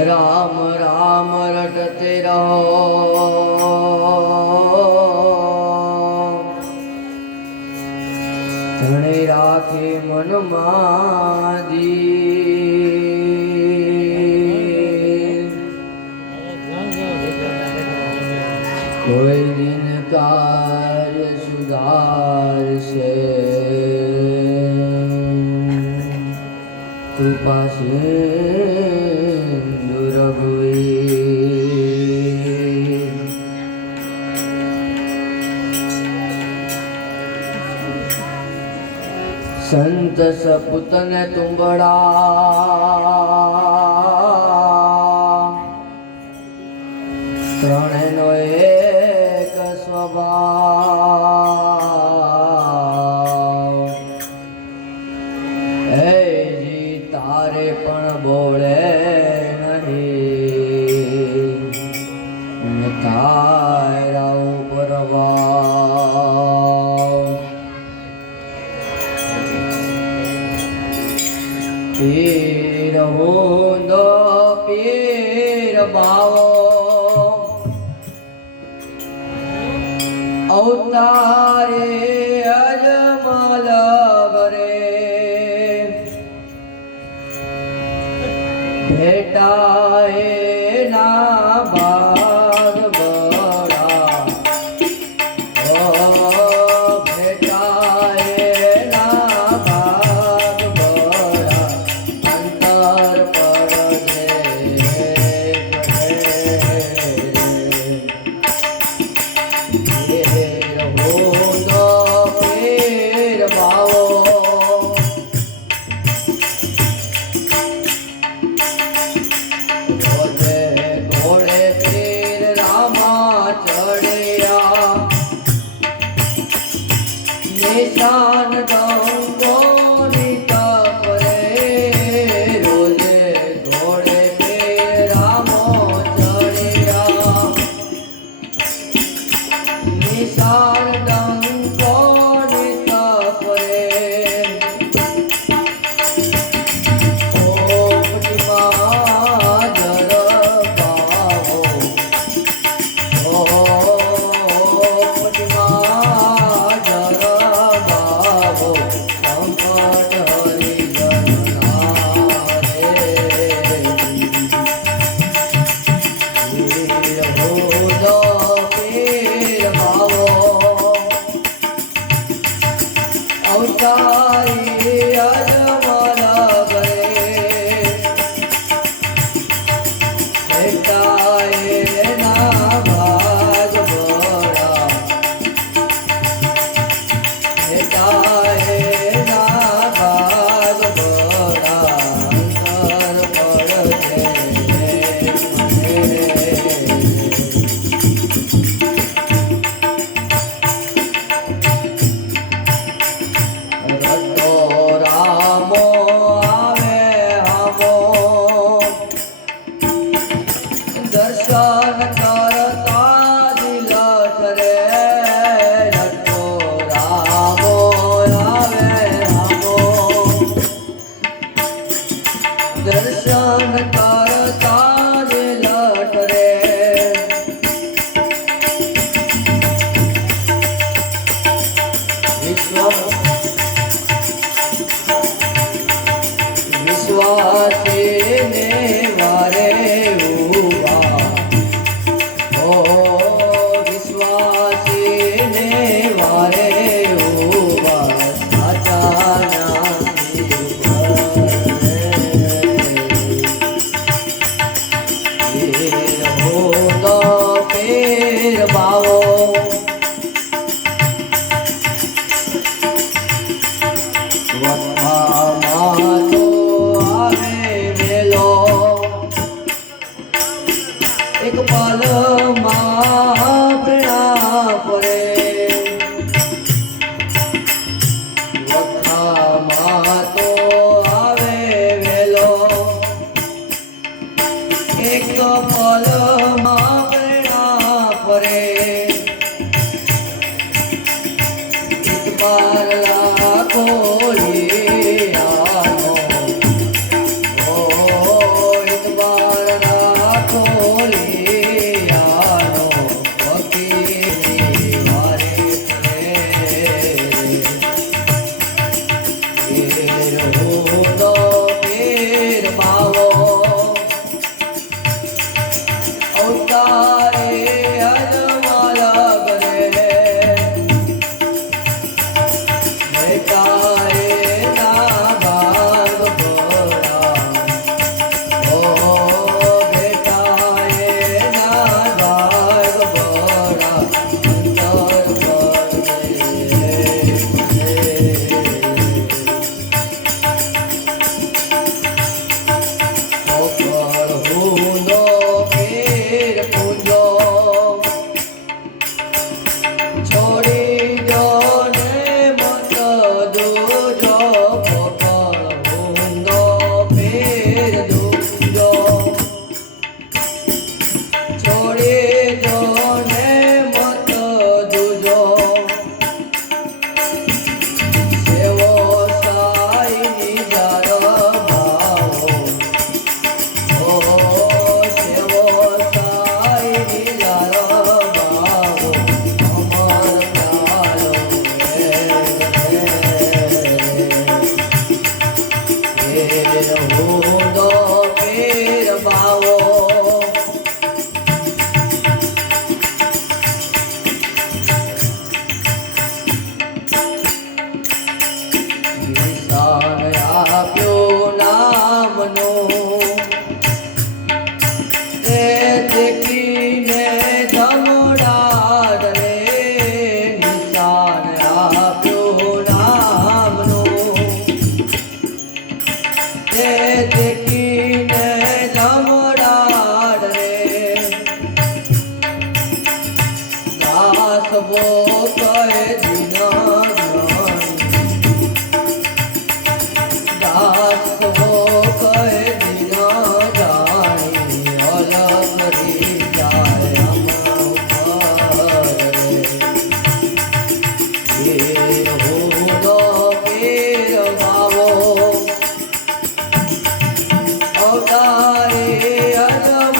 રામ રામ રટતે રહો. ધણે રાખે મન માદી. કોઈ દિન કાર્ય સુધારશે. ઉપાસે સંત સપુતને તુંબડા ત્રણેનો એક સ્વભાવ. પીર હોંદો પીર બાવો. અવતારે અજમલ ગરે ભેટાએ દર્શન કરતા રે લટ રે. વિશ્વાસ વિશ્વાસી আজ